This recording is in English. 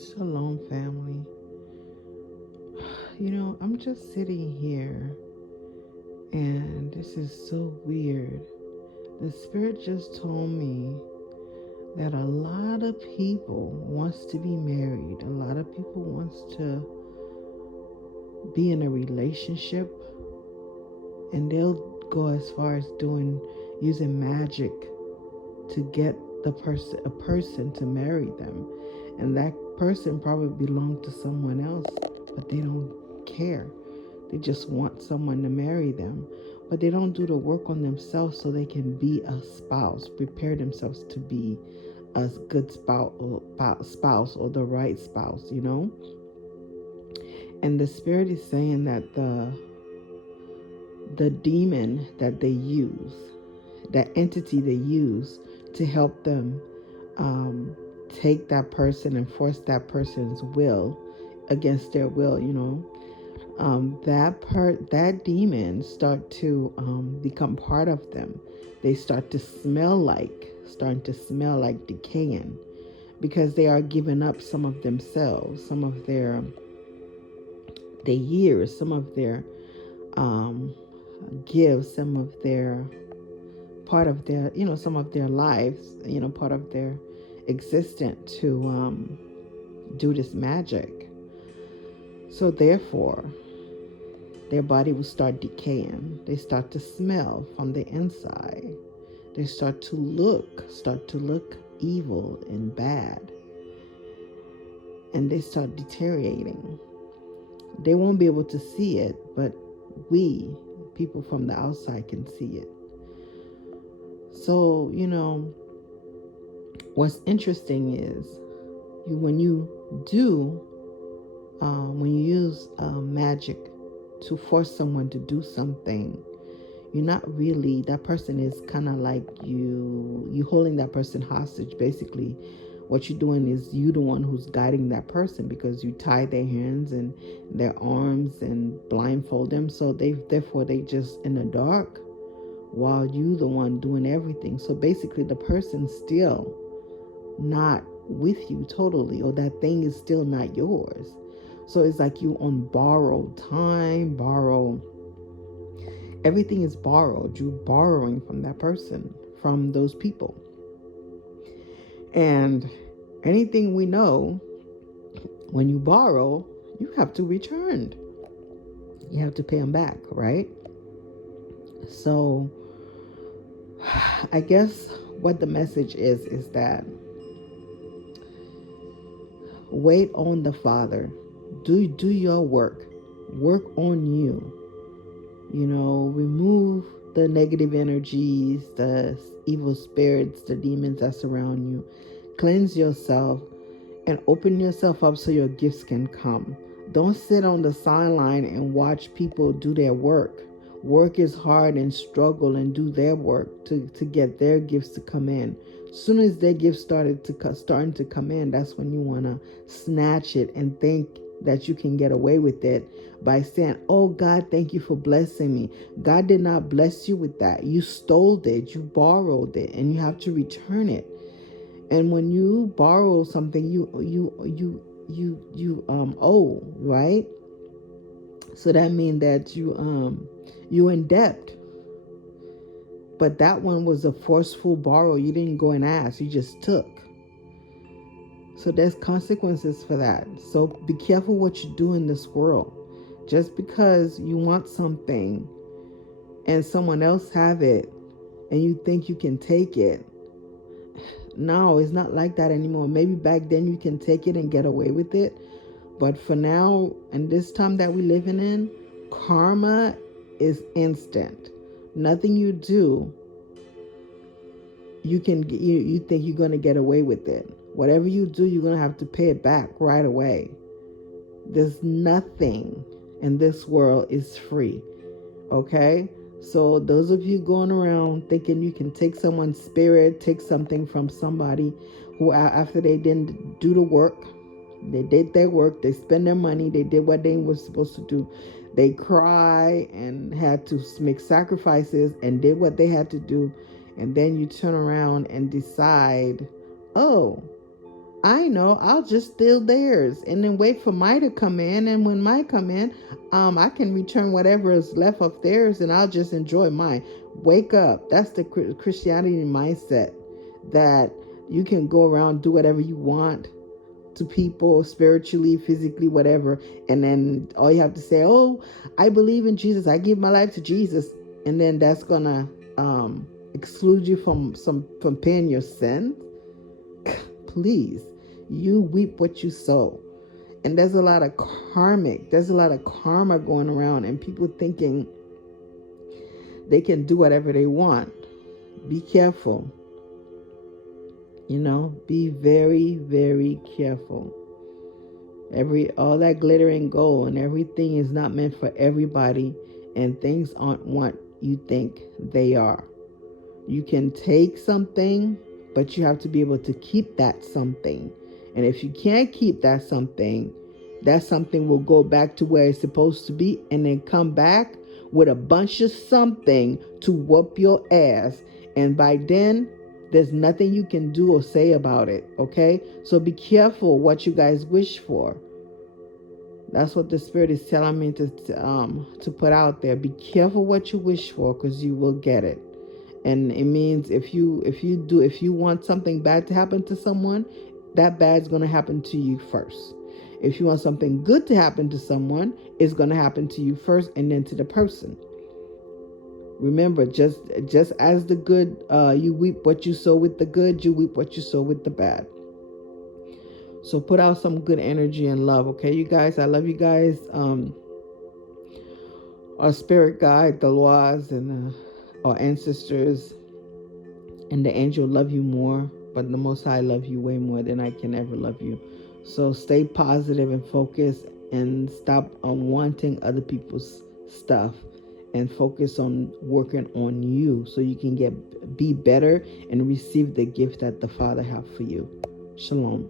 Shalom, family. I'm just sitting here and this is so weird. The spirit just told me that a lot of people wants to be married. A lot of people wants to be in a relationship, and they'll go as far as doing using magic to get a person to marry them. And that person probably belonged to someone else, but they don't care. They just want someone to marry them, but they don't do the work on themselves so they can be a spouse, prepare themselves to be a good spouse or the right spouse. And the spirit is saying that the demon that they use, that entity they use to help them take that person and force that person's will against their will, that demon start to become part of them. They starting to smell like decaying, because they are giving up some of themselves, some of their years, some of their gifts, some of their part of their, some of their lives, part of their existence to do this magic. So therefore, their body will start decaying. They start to smell from the inside. They start to look evil and bad, and they start deteriorating. They won't be able to see it, but we, people from the outside, can see it. So, what's interesting is do when you use magic to force someone to do something, you're not really, that person is kind of like you holding that person hostage. Basically, what you're doing is you the one who's guiding that person, because you tie their hands and their arms and blindfold them, so they just in the dark while you the one doing everything. So basically the person's still not with you totally, or that thing is still not yours. So it's like you on borrowed time, everything is borrowed. You borrowing from that person, from those people. And anything we know, when you borrow, you have to return. You have to pay them back, right? So I guess what the message is that wait on the Father. Do your work. Work on you. Remove the negative energies, the evil spirits, the demons that surround you. Cleanse yourself and open yourself up so your gifts can come. Don't sit on the sideline and watch people do their work. Work is hard and struggle and do their work to get their gifts to come in. As soon as their gifts starting to come in, that's when you want to snatch it and think that you can get away with it by saying, "Oh God, thank you for blessing me." God did not bless you with that. You stole it, you borrowed it, and you have to return it. And when you borrow something, you owe, right? So that means that you in debt. But that one was a forceful borrow. You didn't go and ask, you just took. So there's consequences for that. So be careful what you do in this world. Just because you want something and someone else have it and you think you can take it, no, it's not like that anymore. Maybe back then you can take it and get away with it, but for now and this time that we're living in, karma is instant. Nothing you do, you think you're going to get away with it. Whatever you do, you're going to have to pay it back right away. There's nothing in this world is free. Okay? So those of you going around thinking you can take someone's spirit, take something from somebody who, after they didn't do the work, they did their work, they spend their money, they did what they were supposed to do. They cry and had to make sacrifices and did what they had to do. And then you turn around and decide, oh, I know I'll just steal theirs and then wait for mine to come in. And when mine come in, I can return whatever is left of theirs and I'll just enjoy mine. Wake up. That's the Christianity mindset, that you can go around, do whatever you want to people, spiritually, physically, whatever. And then all you have to say, oh, I believe in Jesus. I give my life to Jesus. And then that's going to exclude you from paying your sins. Please, you reap what you sow. And there's a lot of karma going around, and people thinking they can do whatever they want. Be careful. Be very, very careful. All that glitter and gold and everything is not meant for everybody, and things aren't what you think they are. You can take something, but you have to be able to keep that something. And if you can't keep that something will go back to where it's supposed to be, and then come back with a bunch of something to whoop your ass. And by then, there's nothing you can do or say about it, okay? So be careful what you guys wish for. That's what the Spirit is telling me to put out there. Be careful what you wish for, because you will get it. And it means if you want something bad to happen to someone, that bad's going to happen to you first. If you want something good to happen to someone, it's going to happen to you first and then to the person. Remember, just as the good, you reap what you sow with the good, you reap what you sow with the bad. So put out some good energy and love, okay, you guys? I love you guys. Our spirit guide, the Loas, and our ancestors and the angel love you more, but the Most High love you way more than I can ever love you. So stay positive and focused, and stop wanting other people's stuff, and focus on working on you so you can be better and receive the gift that the Father has for you. Shalom.